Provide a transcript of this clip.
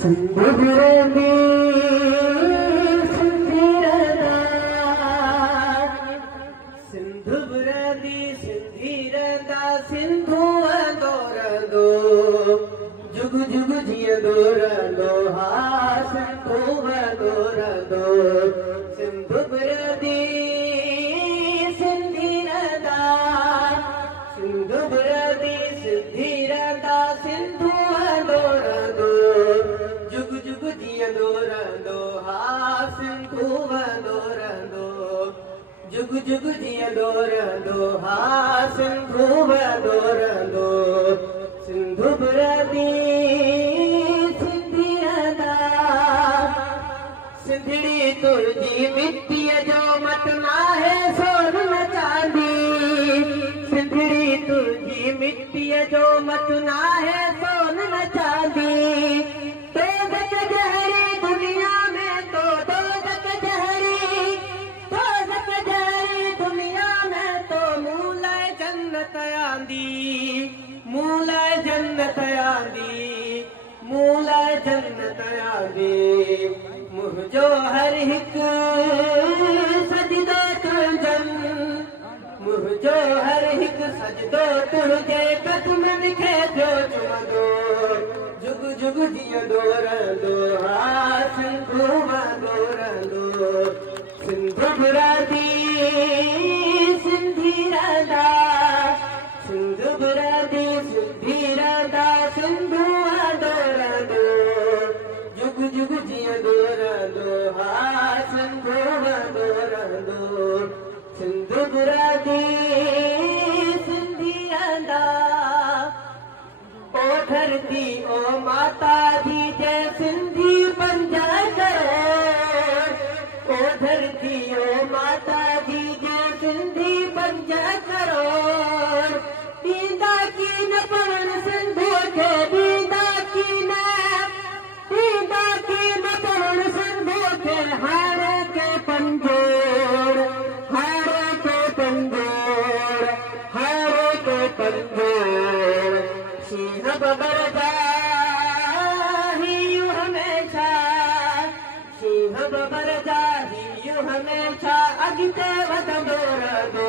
सिंधुपुरदी सिंधीरदा सिंधुपुरदी सिंधीरदा सिंधु दौरंदो जुग जुग जिय दौरंदो हा सिंधु दौरंदो सिंधुपुरदी सिंधीरदा सिंधुपुरदी सिंधीरदा सिंधु दौरंदो जुग जुग जिय दौरंदो हा सिंधु दौरंदो जुग जुग जिय दौरंदो हा सिंधु दौरंदो सिंधुपुरदी सिंधीरदा सिंधड़ी तुरजी मिट्टी जो मटना है सोन न चांदी सिंधड़ी तुरजी मिट्टी जो मटना है सोन न चांदी दोजख जहरी दुनिया में तो दोजख जहरी दुनिया में तो मूला जन्नत आंदी मूला जन्नत आंदी मूला जन्नत आंदी मुझो हर हिक सजदो तुझन मुझो हर हिक सजदो तुझे कदमन खे जो चुमंदो जुग जुग जिय दौरंदो हा सिंधु दौरंदो सिंधुपुरदी सिंधीरदा सिंधुपुरदी सिंधीरदा सिंधु दौरंदो जुग जुग जिय दौरंदो हा सिंधु दौरंदो सिंधुपुरदी सिंधीरदा ओ धरती ओ माता दी जय सिंधी पंजा करोड़ ओ धरती ओ माता दी जय सिंधी पंजा करोड़ दीदा की न पण सिंधु के दीदा की न पण सिंधु के हारे के पंजोड़ हारे के पंजोड़ हारे के पंजोड़ सिंह बबरदा ही हमेशा सिंह बबरदा ही हमेशा अगिते वधंदो रहंदो